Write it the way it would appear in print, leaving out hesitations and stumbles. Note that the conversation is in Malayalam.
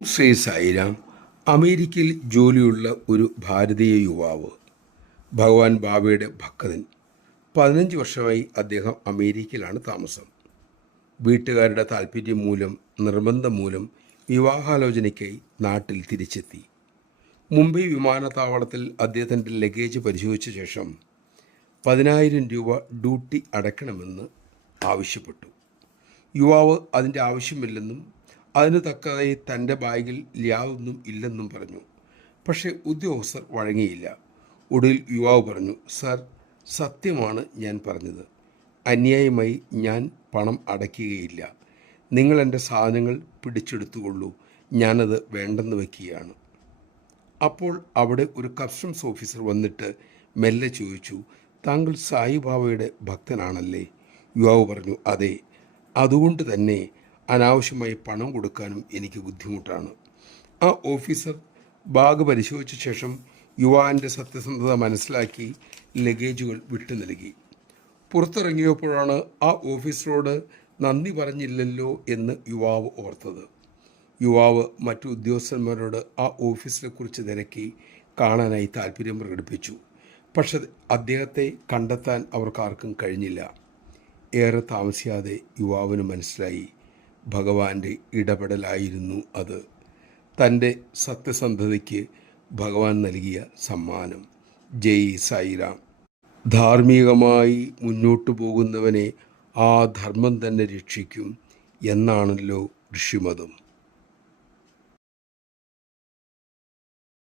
ശ്രീ സായിരാം. അമേരിക്കയിൽ ജോലിയുള്ള ഒരു ഭാരതീയ യുവാവ്, ഭഗവാൻ ബാബയുടെ ഭക്തൻ. 15 വർഷമായി അദ്ദേഹം അമേരിക്കയിലാണ് താമസം. വീട്ടുകാരുടെ താല്പര്യം മൂലം, നിർബന്ധം മൂലം വിവാഹാലോചനയ്ക്കായി നാട്ടിൽ തിരിച്ചെത്തി. മുംബൈ വിമാനത്താവളത്തിൽ അദ്ദേഹത്തിൻ്റെ ലഗേജ് പരിശോധിച്ച ശേഷം 10,000 രൂപ ഡ്യൂട്ടി അടയ്ക്കണമെന്ന് ആവശ്യപ്പെട്ടു. യുവാവ് അതിൻ്റെ ആവശ്യമില്ലെന്നും അതിന് തക്കതായി തൻ്റെ ബാഗിൽ യാതൊന്നും ഇല്ലെന്നും പറഞ്ഞു. പക്ഷേ ഉദ്യോഗസ്ഥർ വഴങ്ങിയില്ല. ഒടുവിൽ യുവാവ് പറഞ്ഞു, സർ, സത്യമാണ് ഞാൻ പറഞ്ഞത്. അന്യായമായി ഞാൻ പണം അടയ്ക്കുകയില്ല. നിങ്ങൾ എൻ്റെ സാധനങ്ങൾ പിടിച്ചെടുത്തുകൊള്ളൂ. ഞാനത് വേണ്ടെന്ന് വയ്ക്കുകയാണ്. അപ്പോൾ അവിടെ ഒരു കസ്റ്റംസ് ഓഫീസർ വന്നിട്ട് മെല്ലെ ചോദിച്ചു, താങ്കൾ സായിബാബയുടെ ഭക്തനാണല്ലേ? യുവാവ് പറഞ്ഞു, അതെ. അതുകൊണ്ട് തന്നെ അനാവശ്യമായി പണം കൊടുക്കാനും എനിക്ക് ബുദ്ധിമുട്ടാണ്. ആ ഓഫീസർ ബാഗ് പരിശോധിച്ച ശേഷം യുവാവിൻ്റെ സത്യസന്ധത മനസ്സിലാക്കി ലഗേജുകൾ വിട്ടു നൽകി. പുറത്തിറങ്ങിയപ്പോഴാണ് ആ ഓഫീസറോട് നന്ദി പറഞ്ഞില്ലല്ലോ എന്ന് യുവാവ് ഓർത്തത്. യുവാവ് മറ്റു ഉദ്യോഗസ്ഥന്മാരോട് ആ ഓഫീസിനെക്കുറിച്ച് തിരക്കി കാണാനായി താല്പര്യം പ്രകടിപ്പിച്ചു. പക്ഷെ അദ്ദേഹത്തെ കണ്ടെത്താൻ അവർക്കാർക്കും കഴിഞ്ഞില്ല. ഏറെ താമസിയാതെ യുവാവിന് മനസ്സിലായി, ഭഗവാന്റെ ഇടപെടലായിരുന്നു അത്. തൻ്റെ സത്യസന്ധതയ്ക്ക് ഭഗവാൻ നൽകിയ സമ്മാനം. ജയ് സായിറാം. ധാർമ്മികമായി മുന്നോട്ടു പോകുന്നവനെ ആ ധർമ്മം തന്നെ രക്ഷിക്കും എന്നാണല്ലോ ഋഷിമതം.